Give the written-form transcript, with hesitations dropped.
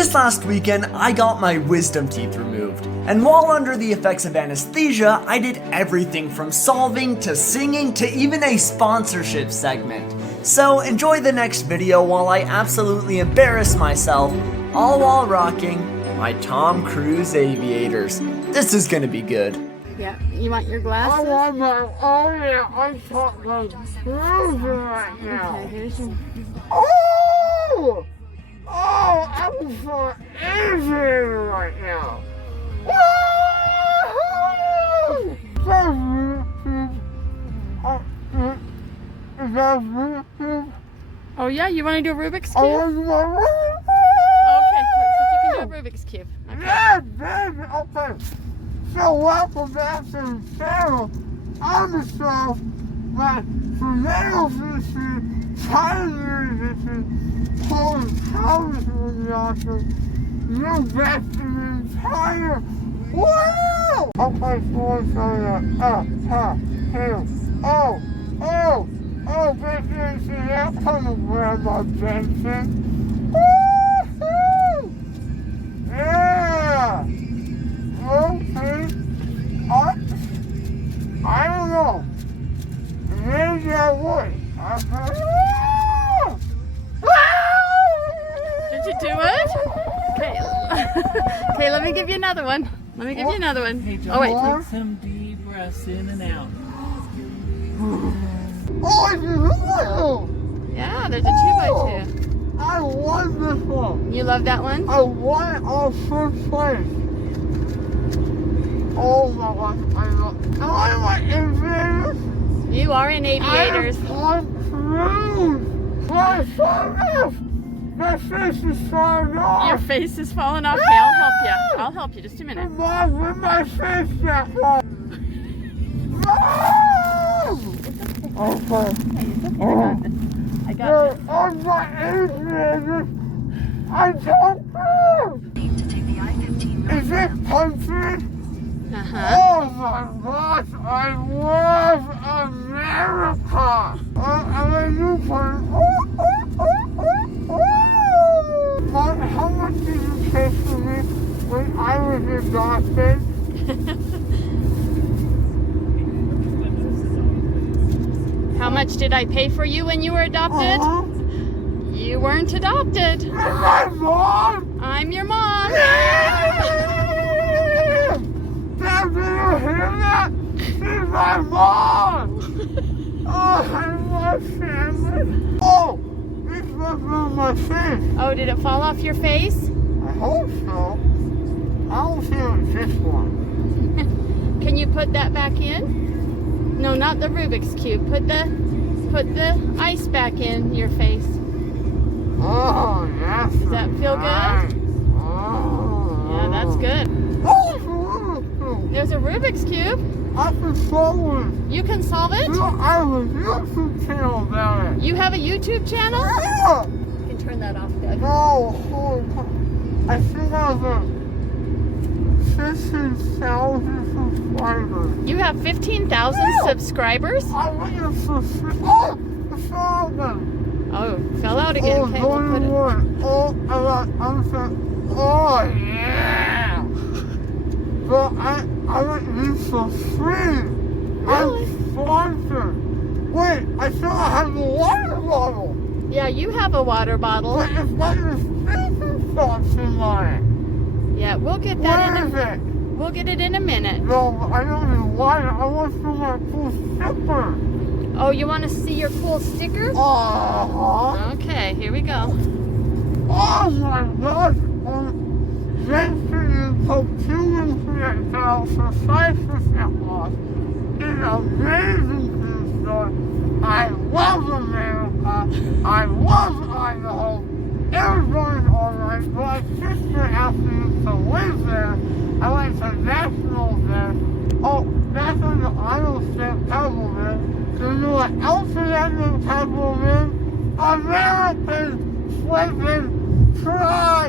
This last weekend, I got my wisdom teeth removed, and while under the effects of anesthesia, I did everything from solving to singing to even a sponsorship segment. So enjoy the next video while I absolutely embarrass myself, all while rocking my Tom Cruise aviators. This is gonna be good. Yeah, you want your glasses? I want my, oh yeah, I'm talking cruising right now. Okay, here's your... Oh! Oh, I'm so aviator right now. Oh yeah, you want to do a Rubik's I Cube? want my Okay, so you can do a Rubik's Cube. Okay. Yeah, baby, okay. So welcome back to the channel. I'm the show by tomato fishing, pioneer fishing, Polish congressman Johnson, you're best in the entire world! Okay, so let's say that, Benson, I'm gonna grab my Benson. Woo-hoo! Yeah! Okay, I don't know. Maybe I would. Did you do it? Okay. Okay, let me give you another one. Let me give you another one. Hey, John, Oh wait. take some deep breaths in and out. Oh, it's beautiful! Yeah, there's a 2x2. I love this one. You love that one? I want it on first place. Oh my God, I love. Am I my aviators? You are in aviators. I'm Cruise. My face. My face is falling off. Your face is falling off. Okay, I'll help you. I'll help you. Just a minute. Mom, with my face back on. Okay. I got You're this. on my aviators. I don't know. Is it country? Uh-huh. Oh my gosh, I love America! I'm a new person. How much did you pay for me when I was adopted? How much did I pay for you when you were adopted? You weren't adopted. You're my mom! I'm your mom. Yeah! Dad, did you hear that? She's my mom! Oh, I love family. Oh, this was on my face. Oh, did it fall off your face? I hope so. I don't feel it's this one. Can you put that back in? No, not the Rubik's Cube. Put the ice back in your face. Oh, yes. Does that feel good? Oh. Yeah, that's good. Oh, it's a Rubik's Cube. There's a Rubik's Cube. I can solve it. You can solve it? I have a YouTube channel about it. You have a YouTube channel? Yeah. You can turn that off, Doug. No, holy cow. I think I have 15,000 subscribers. You have 15,000 subscribers? I want to subscribe. Oh, it's all them. Oh, fell out again. Oh, Okay, we'll put it. oh, I'm saying, oh, yeah. But I want these for free. Really? I'm sponsored. Wait, I thought I had a water bottle. Yeah, you have a water bottle. But it's got the speaking function on it. Yeah, we'll get that Where in is it? We'll get it in a minute. No, I don't need water. I want some of my cool stickers. Oh, you want to see your cool sticker? Uh-huh. Okay, here we go. Oh my gosh. Thanks to you for 2% off for 5% off. It's amazing food store. I love America. I love Idaho. Arizona's alright, but my sister asked me to live there. I went to nationals there. Oh, that's on the Iowa State Pebble. Do you know what else is at the Pebble? American flipping truck!